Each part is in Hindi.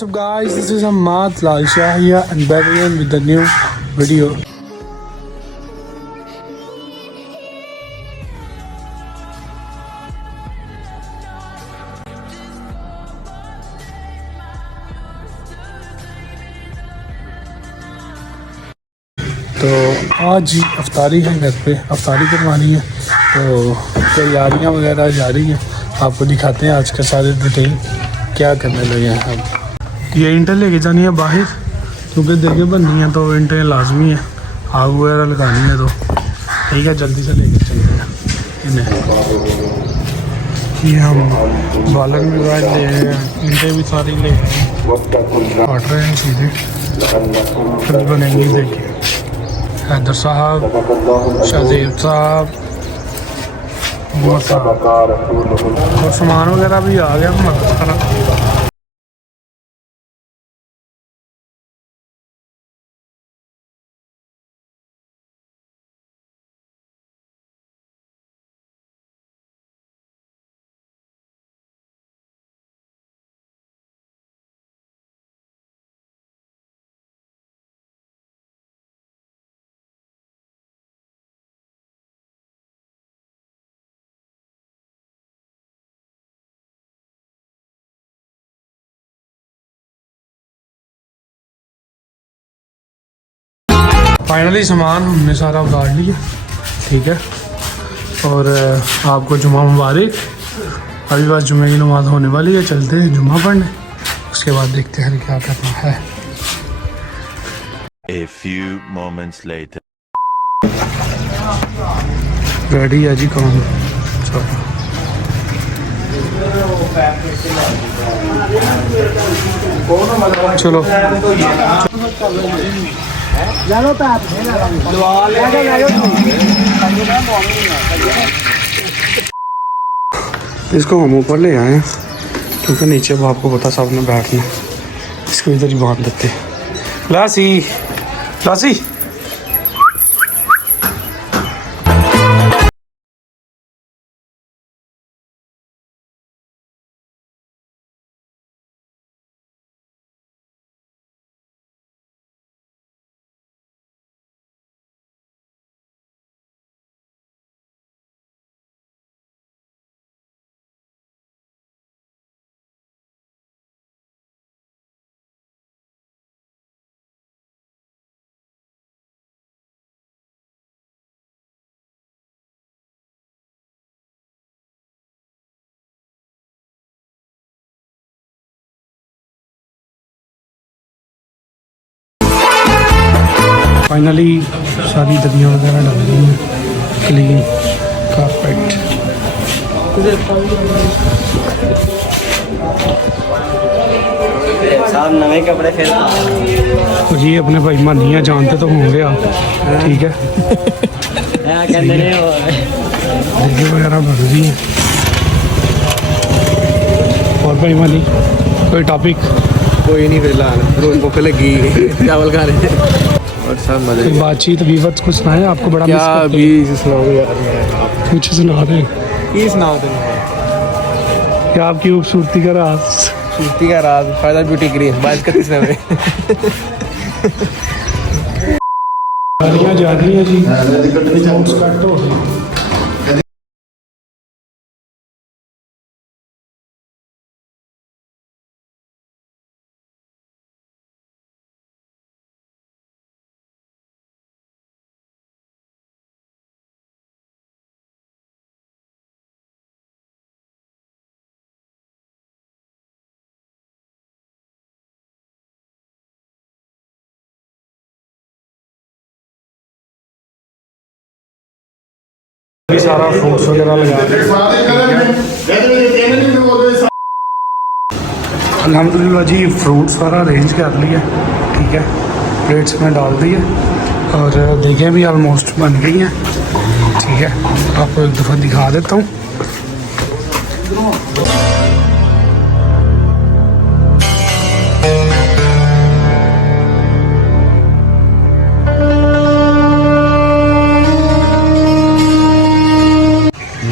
What's up guys, this is Ahmad Lal Shah here and back again with the new video. तो आज अफ्तारी है, घर पे अफ्तारी करवानी है तो तैयारियां वगैरह जारी हैं। आपको दिखाते हैं आज का सारे डिटेल क्या करने लगे हैं हम। ये ईंटें लेके जानी है बाहर क्योंकि देखें बननी है तो ईंटें लाजमी है, आग वगैरह लगानी है तो ठीक है, जल्दी से लेके चलते हैं इन्हें। ये हम बालन भी गाड़ ले रहे हैं, ईंटें भी सारी ले रहे हैं, काट रहे हैं चीज़ें फिर बनेंगी। देखिए हैदर साहब, शाहजेब साहब और सामान वगैरह भी आ गया मदद करा। फाइनली सामान हमने सारा उतार लिया, ठीक है। और आपको जुम्मा मुबारक। अभी बस जुम्मे की नमाज़ होने वाली है, चलते हैं जुम्मा पढ़ने, उसके बाद देखते हैं क्या करना है। A few moments later. Ready है जी काम, चलो इसको हम ऊपर ले आए हैं क्योंकि नीचे वो आपको पता सब ने बैठना, इसको इधर ही बांध देते। लासी लासी फाइनली सारी दबियाँ वगैरह डाल दी हैं, क्लीन कारपेट। साहब नए कपड़े फिर तो जी अपने भाई मानिया जानते तो होंगे आप, ठीक है। दबियाँ वगैरह भर दी हैं। और भाई मानी कोई टॉपिक? कोई नहीं, फिलहाल रोज भूख लगी, चावल खा रहे हैं और सब मजे। बातचीत बीवत कुछ सुनाए आपको, बड़ा क्या अभी सुनाओ यार, कुछ सुना दें। की सुनाओ तुम? क्या आपकी खूबसूरती का राज? सूती का राज फायदा ब्यूटी क्रीम 22-31 में गाड़ियाँ जा रही हैं जी, कट हो गई। सारा फ्रूट्स वगैरह लगा अल्हम्दुलिल्लाह जी, फ्रूट्स सारा अरेंज कर लिया, ठीक है, प्लेट्स में डाल दिए और देखें भी ऑलमोस्ट बन गई हैं, ठीक है। आपको एक दफ़ा दिखा देता हूँ।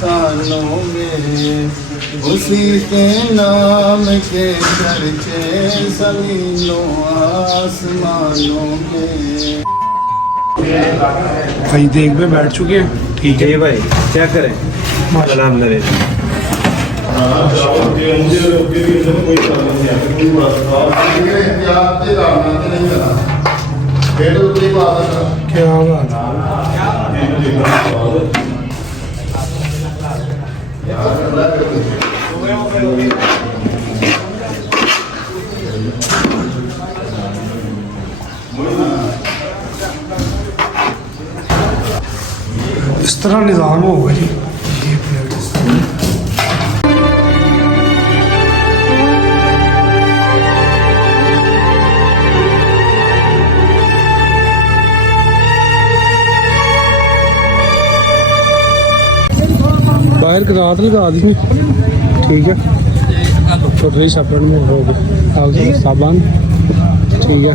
खानों में उसी के नाम के चर्चे ज़मीनों आसमानों में। भाई देख में बैठ चुके हैं, ठीक है जी भाई क्या करें अल्हम्दुलिल्लाह। क्या बात इस तरह निज़ाम होगा जी। ये प्लेट इस तरह। बाहर की रात लगा दी, ठीक है। छोटे सपन में हो गए साबान, ठीक है।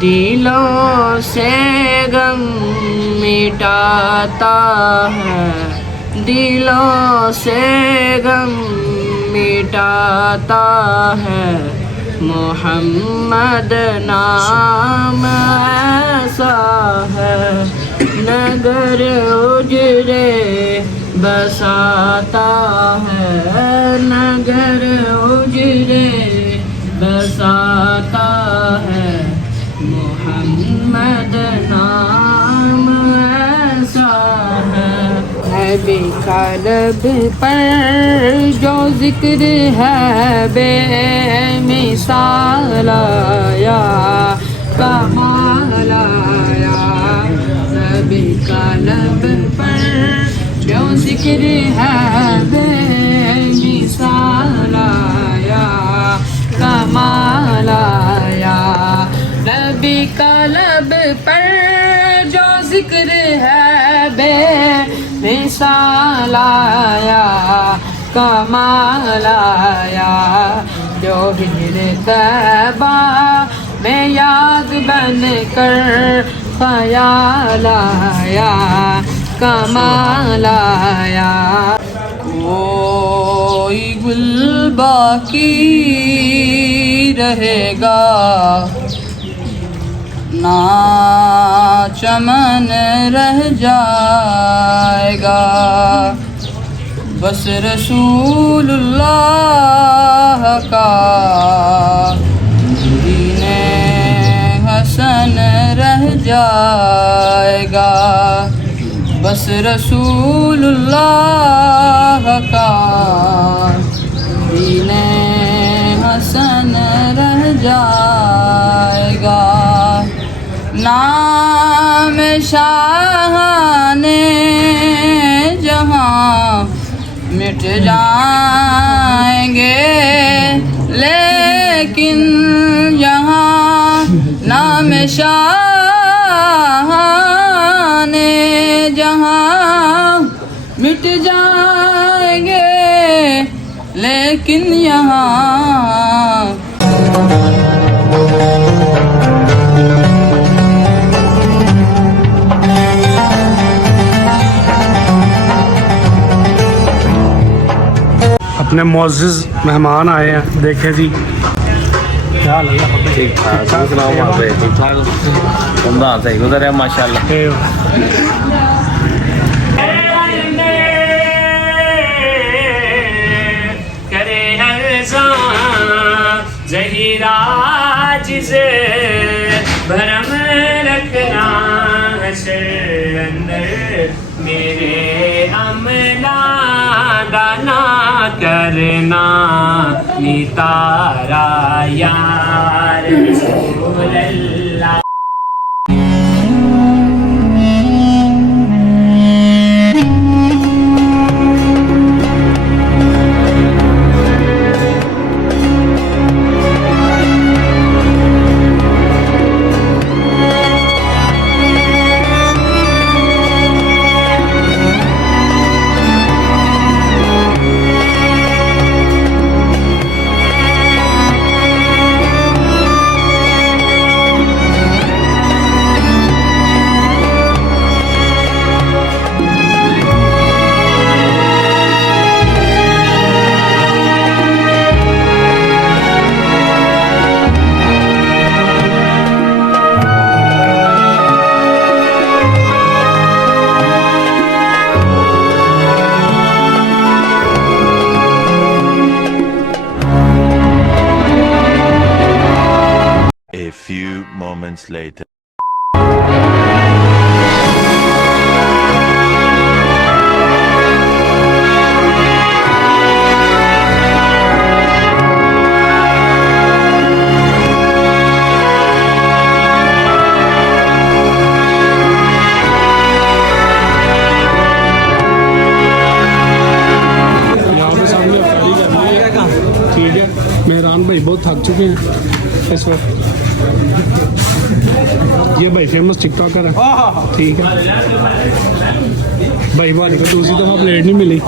दिलों से गम मिटाता है दिलों से गम मिटाता है मोहम्मद नाम ऐसा है नगर उजरे बसाता है नगर उजरे बसाता है मोहम्मद नाम ऐसा है बेकालब पर जो जिक्र है बेमिसाल आया कमाल आया बेकालब पर जो जिक्र है बेमिसाल आया कमाल आया नबी का लब पर जो जिक्र है बेमिसाल आया कमाल आया जो हिजर तैबा में याद बन कर ख्याल आया कमाल आया ओ कोई गुल बाकी रहेगा, ना चमन रह जाएगा। बस रसूलुल्लाह का दीने हसन रह जाएगा। बस रसूलुल्लाह का दीने हसन रह जाएगा। नाम शाहाने जहाँ मिट जाएंगे, लेकिन यहाँ नाम शाहाने जहाँ मिट जाएंगे, लेकिन यहाँ अपने मुअज़्ज़िज़ मेहमान आए हैं, देखें जी क्या हाल है? ठीक ठाक, सुनाओ वहाँ पे ठीक ठाक, उम्दा सही गुजर है माशाल्लाह। करे ज़हीरा जिसे भरम रखना हशर अंदर, मेरे अमला दाना करना नी तारा यार रसूलल्लाह। A few moments later. ठीक है, मेहरान भाई बहुत थक चुके हैं इस वक्त। ये भाई फेमस टिकटॉकर है, ठीक है भाई। वाली को दूसरी दफ़ा प्लेट नहीं मिली।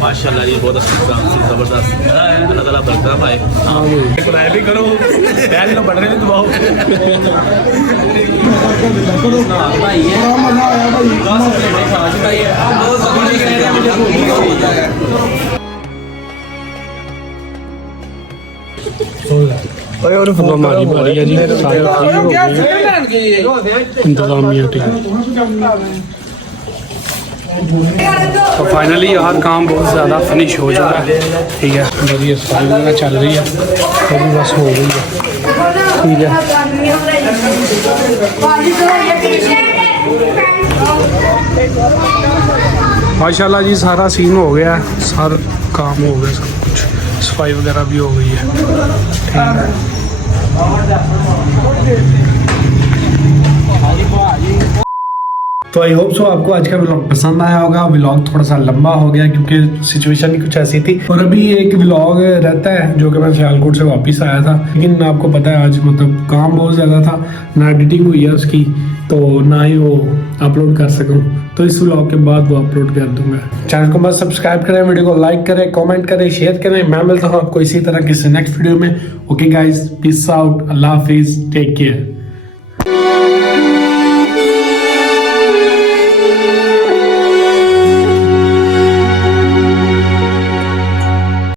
माशाल्लाह ये बहुत अच्छी काम से ज़बरदस्त, अल्लाह ताला बरकत पाए। हाँ भाई, पढ़ाई भी करो, बैल लो बढ़ रहे हैं दुआओ। हमारी बारी है जी, सारे फ्री हो गए, इंतजामिया ठीक। तो फाइनली यार काम बहुत ज़्यादा फिनिश हो चुका है, ठीक है। मेरी सफाई वगैरह चल रही है, तो भी बस हो गई है, ठीक है। माशाल्लाह जी सारा सीन हो गया है, सारा काम हो गया, सब कुछ सफाई वगैरह भी हो गई है, ठीक है। तो आई होप सो आपको आज का व्लॉग पसंद आया होगा। व्लॉग थोड़ा सा लंबा हो गया क्योंकि सिचुएशन ही कुछ ऐसी थी, और अभी एक व्लॉग रहता है जो कि मैं सियालकोट से वापस आया था, लेकिन आपको पता है आज मतलब काम बहुत ज़्यादा था, ना एडिटिंग हुई है उसकी, तो ना ही वो अपलोड कर सकूँ, तो इस व्लॉग के बाद वो अपलोड कर दूंगा। चैनल को बस सब्सक्राइब करें, वीडियो को लाइक करें, कमेंट करें, शेयर करें। मैं मिलता हूँ आपको इसी तरह किसी नेक्स्ट वीडियो में। ओके गाइज, पीस आउट, अल्लाह हाफिज, टेक केयर।